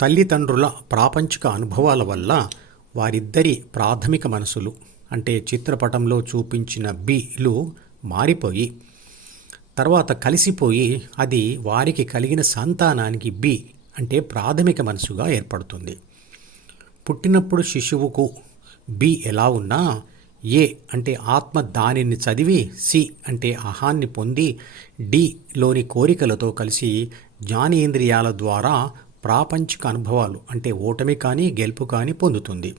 తల్లిదండ్రుల ప్రాపంచిక అనుభవాల వల్ల వారిద్దరి ప్రాథమిక మనసులు అంటే చిత్రపటంలో చూపించిన బిలు మారిపోయి తర్వాత కలిసిపోయి అది వారికి కలిగిన సంతానానికి బి అంటే ప్రాథమిక మనసుగా ఏర్పడుతుంది. పుట్టినప్పుడు శిశువుకు బి ఎలా ఉన్నా ఏ అంటే ఆత్మ దానిని చదివి సి అంటే అహాన్ని పొంది డిలోని కోరికలతో కలిసి జ్ఞానేంద్రియాల ద్వారా ప్రాపంచిక అనుభవాలు అంటే ఓటమి కానీ గెలుపు కానీ పొందుతుంది.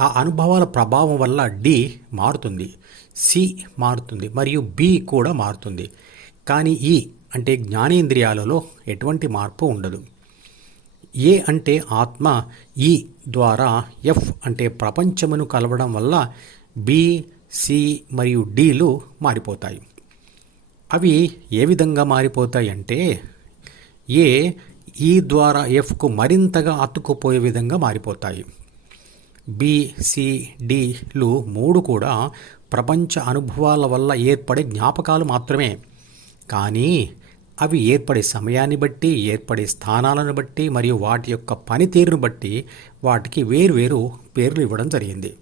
ఆ అనుభవాల ప్రభావం వల్ల డి మారుతుంది సి మారుతుంది మరియు బి కూడా మారుతుంది. కానీ ఈ అంటే జ్ఞానేంద్రియాలలో ఎటువంటి మార్పు ఉండదు. ఏ అంటే ఆత్మ ఈ ద్వారా ఎఫ్ అంటే ప్రపంచమును కలవడం వల్ల బి సి మరియు డిలు మారిపోతాయి. అవి ఏ విధంగా మారిపోతాయి అంటే ఏ ఈ ద్వారా ఎఫ్కు మరింతగా అతుక్కుపోయే విధంగా మారిపోతాయి. బిసిడిలు మూడు కూడా ప్రపంచ అనుభవాల వల్ల ఏర్పడే జ్ఞాపకాలు మాత్రమే. కానీ అవి ఏర్పడే సమయాన్ని బట్టి ఏర్పడే స్థానాలను బట్టి మరియు వాటి యొక్క పనితీరును బట్టి వాటికి వేరువేరు పేర్లు ఇవ్వడం జరిగింది.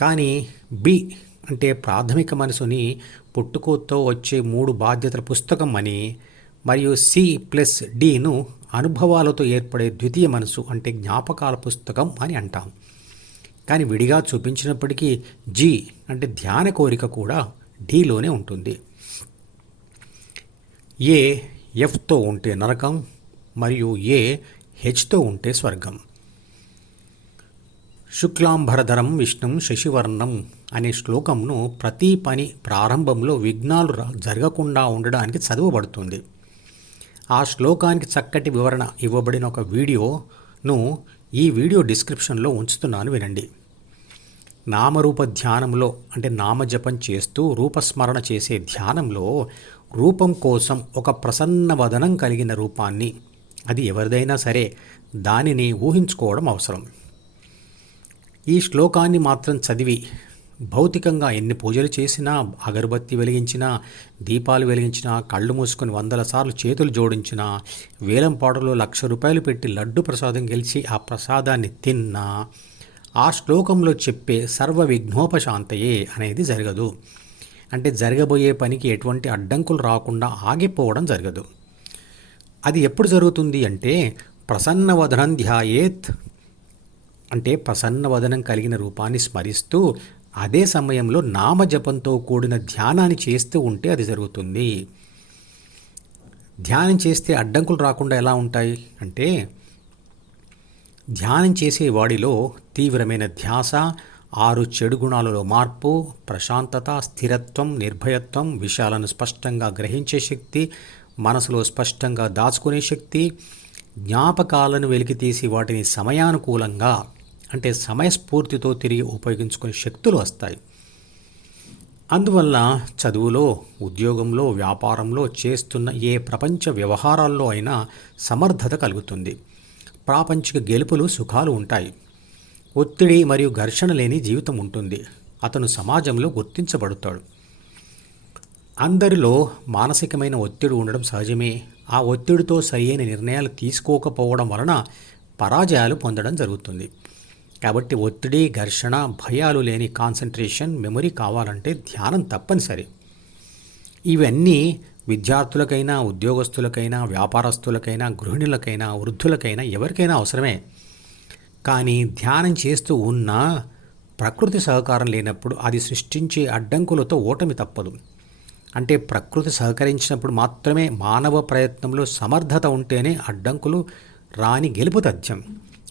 కానీ బి అంటే ప్రాథమిక మనసుని పుట్టుకతో వచ్చే మూడు బాధ్యతల పుస్తకం అని మరియు సి ప్లస్ డిను అనుభవాలతో ఏర్పడే ద్వితీయ మనసు అంటే జ్ఞాపకాల పుస్తకం అని అంటాం. కానీ విడిగా చూపించినప్పటికీ జి అంటే ధ్యాన కోరిక కూడా డిలోనే ఉంటుంది. ఏ ఎఫ్తో ఉంటే నరకం మరియు ఏ హెచ్తో ఉంటే స్వర్గం. శుక్లాంబరధరం విష్ణుం శశివర్ణం అనే శ్లోకంను ప్రతి పని ప్రారంభంలో విఘ్నాలు జరగకుండా ఉండడానికి చదవబడుతుంది. ఆ శ్లోకానికి చక్కటి వివరణ ఇవ్వబడిన ఒక వీడియోను ఈ వీడియో డిస్క్రిప్షన్లో ఉంచుతున్నాను వినండి. నామరూప ధ్యానంలో అంటే నామజపం చేస్తూ రూపస్మరణ చేసే ధ్యానంలో రూపం కోసం ఒక ప్రసన్న వదనం కలిగిన రూపాన్ని అది ఎవరిదైనా సరే దానిని ఊహించుకోవడం అవసరం. ఈ శ్లోకాన్ని మాత్రం చదివి భౌతికంగా ఎన్ని పూజలు చేసినా అగరబత్తి వెలిగించినా దీపాలు వెలిగించినా కళ్ళు మూసుకొని వందల సార్లు చేతులు జోడించినా వేలంపాటలో లక్ష రూపాయలు పెట్టి లడ్డు ప్రసాదం గెలిచి ఆ ప్రసాదాన్ని తిన్నా ఆ శ్లోకంలో చెప్పే సర్వ విఘ్నోపశాంతయే అనేది జరగదు. అంటే జరగబోయే పనికి ఎటువంటి అడ్డంకులు రాకుండా ఆగిపోవడం జరగదు. అది ఎప్పుడు జరుగుతుంది అంటే ప్రసన్నవధనం ధ్యాయేత్ అంటే ప్రసన్నవదనం కలిగిన రూపాన్ని స్మరిస్తూ అదే సమయంలో నామజపంతో కూడిన ధ్యానాన్ని చేస్తూ ఉంటే అది జరుగుతుంది. ధ్యానం చేస్తే అడ్డంకులు రాకుండా ఎలా ఉంటాయి? అంటే ధ్యానం చేసే వాడిలో తీవ్రమైన ధ్యాస ఆరు చెడు గుణాలలో మార్పు ప్రశాంతత స్థిరత్వం నిర్భయత్వం విషయాలను స్పష్టంగా గ్రహించే శక్తి మనసులో స్పష్టంగా దాచుకునే శక్తి జ్ఞాపకాలను వెలికితీసి వాటిని సమయానుకూలంగా అంటే సమయస్ఫూర్తితో తిరిగి ఉపయోగించుకునే శక్తులు వస్తాయి. అందువల్ల చదువులో ఉద్యోగంలో వ్యాపారంలో చేస్తున్న ఏ ప్రపంచ వ్యవహారాల్లో అయినా సమర్థత కలుగుతుంది. ప్రాపంచిక గెలుపులు సుఖాలు ఉంటాయి. ఒత్తిడి మరియు ఘర్షణ లేని జీవితం ఉంటుంది. అతను సమాజంలో గుర్తించబడతాడు. అందరిలో మానసికమైన ఒత్తిడి ఉండడం సహజమే. ఆ ఒత్తిడితో సరియైన నిర్ణయాలు తీసుకోకపోవడం వలన పరాజయాలు పొందడం జరుగుతుంది. కాబట్టి ఒత్తిడి ఘర్షణ భయాలు లేని కాన్సన్ట్రేషన్ మెమరీ కావాలంటే ధ్యానం తప్పనిసరి. ఇవన్నీ విద్యార్థులకైనా ఉద్యోగస్తులకైనా వ్యాపారస్తులకైనా గృహిణులకైనా వృద్ధులకైనా ఎవరికైనా అవసరమే. కానీ ధ్యానం చేస్తూ ఉన్నా ప్రకృతి సహకారం లేనప్పుడు అది సృష్టించే అడ్డంకులతో ఓటమి తప్పదు. అంటే ప్రకృతి సహకరించినప్పుడు మాత్రమే మానవ ప్రయత్నంలో సమర్థత ఉంటేనే అడ్డంకులు రాని గెలుపు తథ్యం.